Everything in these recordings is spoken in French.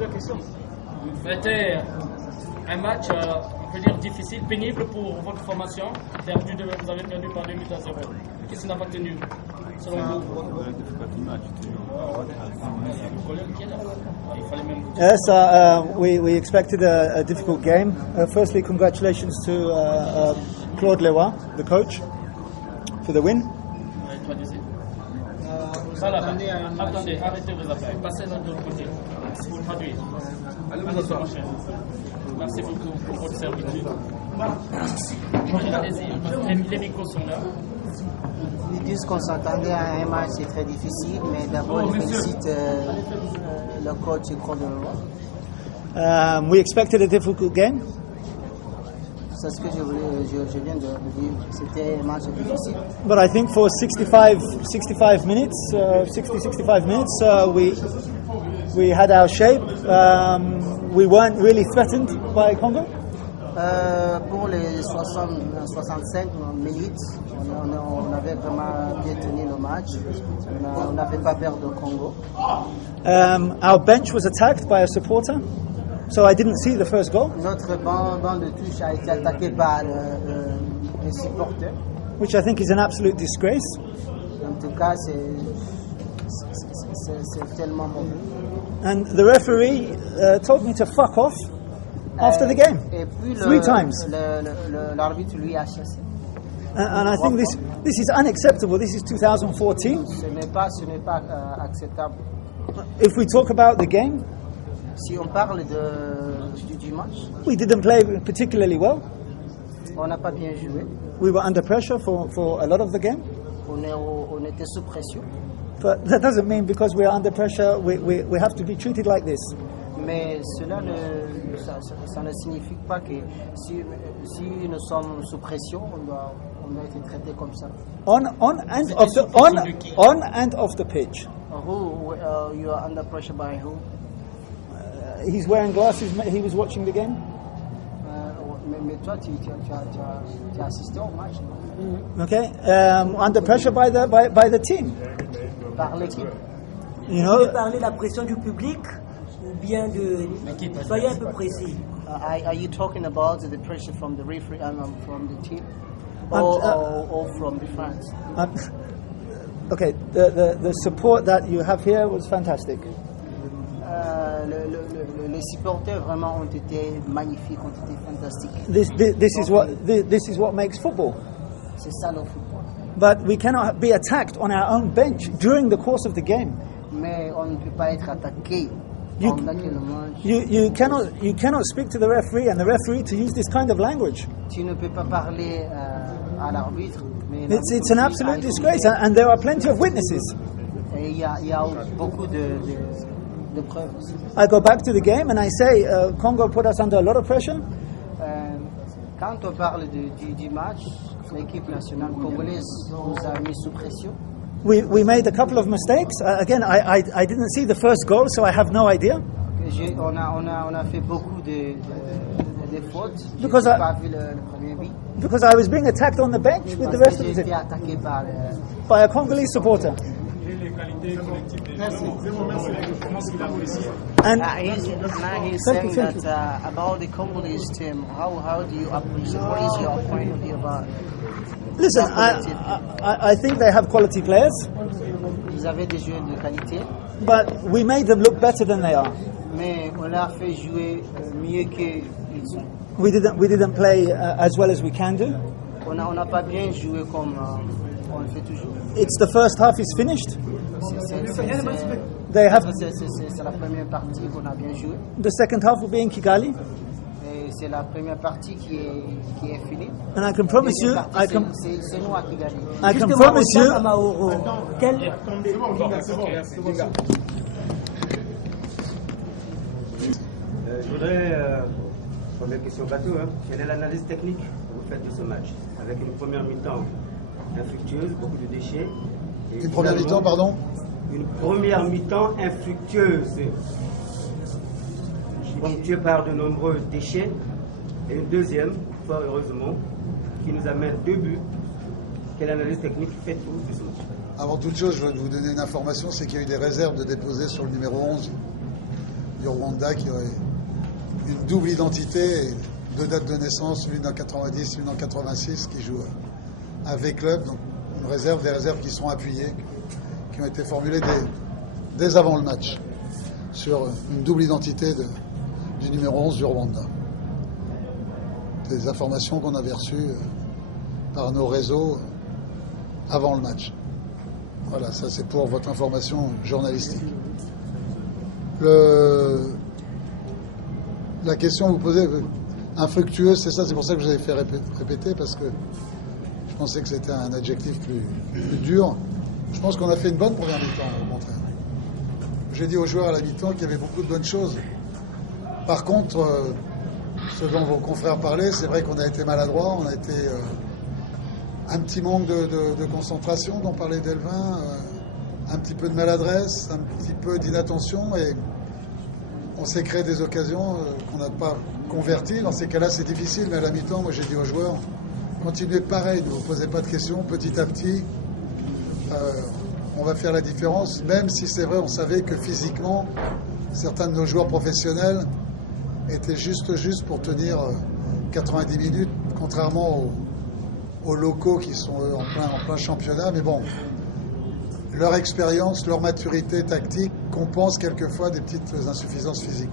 poser la question. C'était un match, on peut dire difficile, pénible pour votre formation. Vous avez perdu par 2 buts à 0. Qu'est-ce qui n'a pas tenu, selon vous? Yes, we expected a difficult game. Firstly, congratulations to Claude Leroy, the coach, for the win. Attendez, arrêtez vos affaires. Passez de l'autre côté. Traduire. Merci beaucoup pour votre servitude. Allez-y, les micros sont là. Ils disent qu'on s'attendait à un match très difficile, mais d'abord ils félicitent le coach Claude Leroy. We expected a difficult game. C'est ce que je viens de dire. C'était un match difficile. But I think for 65 minutes, 65 minutes, we had our shape. We weren't really threatened by Congo. Pour les 65 minutes, on avait vraiment bien tenu le match. On n'avait pas peur de Congo. Our bench was attacked by a supporter, so I didn't see the first goal. Notre banc de touche a été attaqué par les supporters. Which I think is an absolute disgrace. En tout cas, c'est tellement mauvais. And the referee told me to fuck off after the game. Et puis 3 times. L'arbitre lui a chassé. And I think this is unacceptable. This is 2014. Ce n'est pas acceptable. If we talk about the game, si on parle du match, we didn't play particularly well. On n'a pas bien joué. We were under pressure for a lot of the game. On était sous pression. But that doesn't mean because we are under pressure, we have to be treated like this. Mais cela ça ne signifie pas que si nous sommes sous pression, on doit être traité comme ça. On and off the pitch. Who you are under pressure by who? He's wearing glasses. He was watching the game. Mais toi, tu as assisté au match. Okay, under pressure by the team. Par l'équipe. You Vous know. voulez parler de la pression du public ou bien de... Soyez un peu précis. Are you talking about the pressure from the referee from the team or from the fans? Okay, the support that you have here was fantastic. Les supporters vraiment ont été magnifiques, ont été fantastiques. This is what makes football. C'est ça le football. But we cannot be attacked on our own bench during the course of the game. Mais on ne peut pas être attaqué You, pendant que le match. you cannot speak to the referee and the referee to use this kind of language. Tu ne peux pas parler à l'arbitre. Mais It's an absolute disgrace, and there are plenty of witnesses. Et il y a beaucoup de preuves aussi. I go back to the game and I say, Congo put us under a lot of pressure. Quand on parle du match, l'équipe nationale congolaise nous a mis sous pression. We made a couple of mistakes. Again, I didn't see the first goal, so I have no idea. On a fait beaucoup de fautes. Je Because n'ai pas vu le premier but. Because I was being attacked on the bench with the rest of J'ai the été team attaqué par by a Congolese supporter. And now he's saying that about the Congolese team. How do you appreciate? What is your point of view about it? listen, I think they have quality players, Ils avaient des joueurs de qualité, but we made them look better than they are. mais on leur a fait jouer mieux qu'ils sont. We didn't play as well as we can do. On n'a pas bien joué comme on le fait toujours. It's the first half is finished. C'est They have la première partie qu'on a bien joué. the second half will be in Kigali, Et c'est la première partie qui est finie. and I can promise you, C'est nous à Kigali. I can Justement, promise Wissam you, Amaoro, quel... Je voudrais, première question bateau, quelle est l'analyse technique que vous faites de ce match? Avec une première mi-temps infructueuse, beaucoup de déchets. Et Une première mi-temps, pardon? Une première mi-temps infructueuse, ponctuée par de nombreux déchets. Et une deuxième, fort heureusement, qui nous amène 2 buts. Quelle analyse technique faites-vous de ce match? Avant toute chose, je veux vous donner une information, c'est qu'il y a eu des réserves de déposer sur le numéro 11. du Rwanda qui aurait une double identité, deux dates de naissance, l'une en 90, l'une en 86, qui joue avec club, donc des réserves qui sont appuyées, qui ont été formulées dès avant le match, sur une double identité du numéro 11 du Rwanda. Des informations qu'on avait reçues par nos réseaux avant le match. Voilà, ça c'est pour votre information journalistique. La question que vous posez, infructueuse, c'est ça, c'est pour ça que je vous avais fait répéter, parce que je pensais que c'était un adjectif plus dur. Je pense qu'on a fait une bonne première mi-temps, au contraire. J'ai dit aux joueurs à la mi-temps qu'il y avait beaucoup de bonnes choses. Par contre, ce dont vos confrères parlaient, c'est vrai qu'on a été maladroit, on a été un petit manque de concentration dont parlait Delvin, un petit peu de maladresse, un petit peu d'inattention, et on s'est créé des occasions qu'on n'a pas converties. Dans ces cas-là, c'est difficile, mais à la mi-temps, moi j'ai dit aux joueurs, continuez pareil, ne vous posez pas de questions, petit à petit, on va faire la différence, même si c'est vrai, on savait que physiquement, certains de nos joueurs professionnels étaient juste pour tenir 90 minutes, contrairement aux locaux qui sont eux, en plein championnat. Mais bon, leur expérience, leur maturité tactique compense quelquefois des petites insuffisances physiques.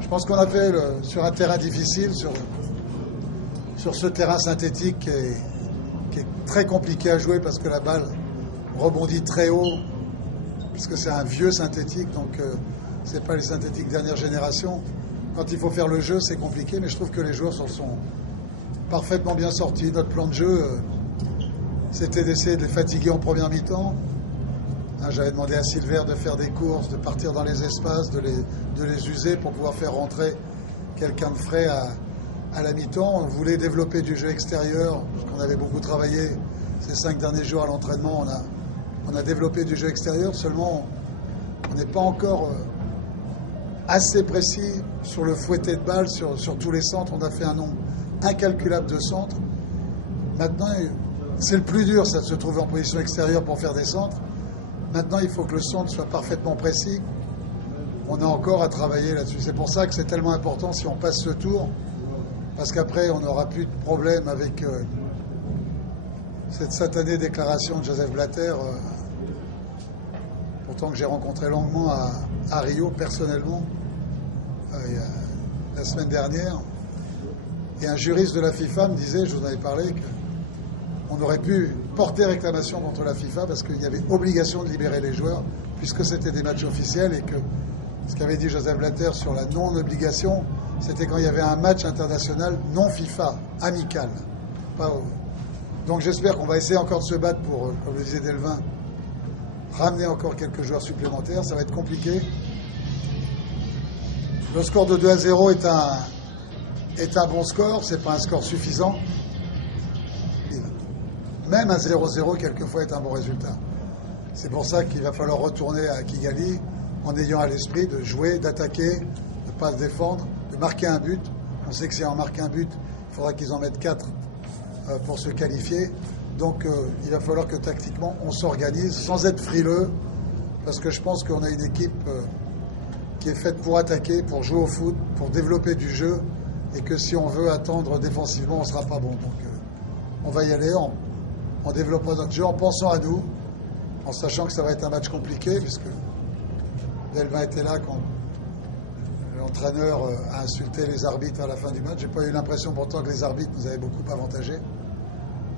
Je pense qu'on a fait sur un terrain difficile, sur ce terrain synthétique qui est très compliqué à jouer parce que la balle rebondit très haut, puisque c'est un vieux synthétique, donc c'est pas les synthétiques dernière génération. Quand il faut faire le jeu, c'est compliqué, mais je trouve que les joueurs s'en sont parfaitement bien sortis. Notre plan de jeu, c'était d'essayer de les fatiguer en première mi-temps. J'avais demandé à Silver de faire des courses, de partir dans les espaces, de les user pour pouvoir faire rentrer quelqu'un de frais à la mi-temps. On voulait développer du jeu extérieur, parce qu'on avait beaucoup travaillé ces 5 derniers jours à l'entraînement. On a développé du jeu extérieur, seulement on n'est pas encore assez précis sur le fouetté de balle, sur tous les centres. On a fait un nombre incalculable de centres. Maintenant, c'est le plus dur, ça, de se trouver en position extérieure pour faire des centres. Maintenant, il faut que le centre soit parfaitement précis. On a encore à travailler là-dessus. C'est pour ça que c'est tellement important si on passe ce tour, parce qu'après, on n'aura plus de problème avec cette satanée déclaration de Joseph Blatter, pourtant que j'ai rencontré longuement à Rio, personnellement, la semaine dernière. Et un juriste de la FIFA me disait, je vous en avais parlé, qu'on aurait pu porter réclamation contre la FIFA parce qu'il y avait obligation de libérer les joueurs puisque c'était des matchs officiels, et que ce qu'avait dit Joseph Blatter sur la non-obligation, c'était quand il y avait un match international non FIFA, amical. Donc j'espère qu'on va essayer encore de se battre pour, comme le disait Delvin, ramener encore quelques joueurs supplémentaires. Ça va être compliqué. Le score de 2-0 est un bon score, c'est pas un score suffisant. Même un 0-0, quelquefois, est un bon résultat. C'est pour ça qu'il va falloir retourner à Kigali en ayant à l'esprit de jouer, d'attaquer, de ne pas se défendre, de marquer un but. On sait que si on marque un but, il faudra qu'ils en mettent 4 pour se qualifier. Donc il va falloir que tactiquement, on s'organise sans être frileux, parce que je pense qu'on a une équipe qui est faite pour attaquer, pour jouer au foot, pour développer du jeu, et que si on veut attendre défensivement, on ne sera pas bon. Donc on va y aller en développant notre jeu, en pensant à nous, en sachant que ça va être un match compliqué, puisque Delvin était là quand l'entraîneur a insulté les arbitres à la fin du match. J'ai pas eu l'impression pourtant que les arbitres nous avaient beaucoup avantagés.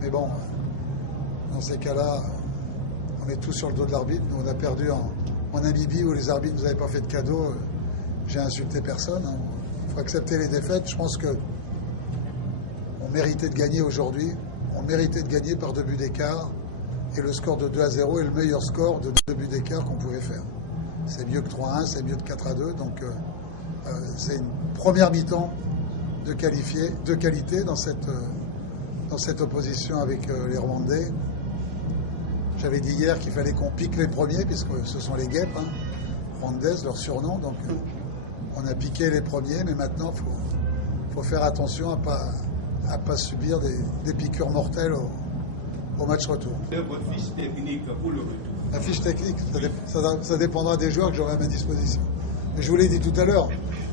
Mais bon, dans ces cas-là, on est tous sur le dos de l'arbitre. Nous, on a perdu en Namibie où les arbitres ne nous avaient pas fait de cadeau. J'ai insulté personne. Il faut accepter les défaites. Je pense qu'on méritait de gagner aujourd'hui. On méritait de gagner par 2 buts d'écart. Et le score de 2-0 est le meilleur score de 2 buts d'écart qu'on pouvait faire. C'est mieux que 3-1, c'est mieux que 4-2. Donc c'est une première mi-temps de qualité dans cette opposition avec les Rwandais. J'avais dit hier qu'il fallait qu'on pique les premiers, puisque ce sont les guêpes, rwandaises, leur surnom. Donc on a piqué les premiers, mais maintenant il faut faire attention à pas subir des piqûres mortelles au match retour. Votre fiche technique pour le retour? La fiche technique, ça dépendra des joueurs que j'aurai à ma disposition. Mais je vous l'ai dit tout à l'heure,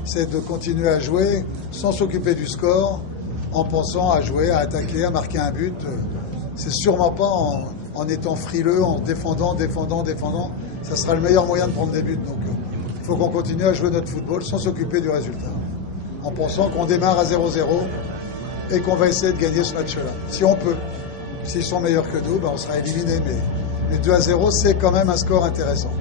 c'est de continuer à jouer sans s'occuper du score, en pensant à jouer, à attaquer, à marquer un but. C'est sûrement pas en étant frileux, en défendant. Ça sera le meilleur moyen de prendre des buts. Donc il faut qu'on continue à jouer notre football sans s'occuper du résultat. En pensant qu'on démarre à 0-0 et qu'on va essayer de gagner ce match-là. Si on peut. S'ils sont meilleurs que nous, on sera éliminé. Mais 2-0, c'est quand même un score intéressant.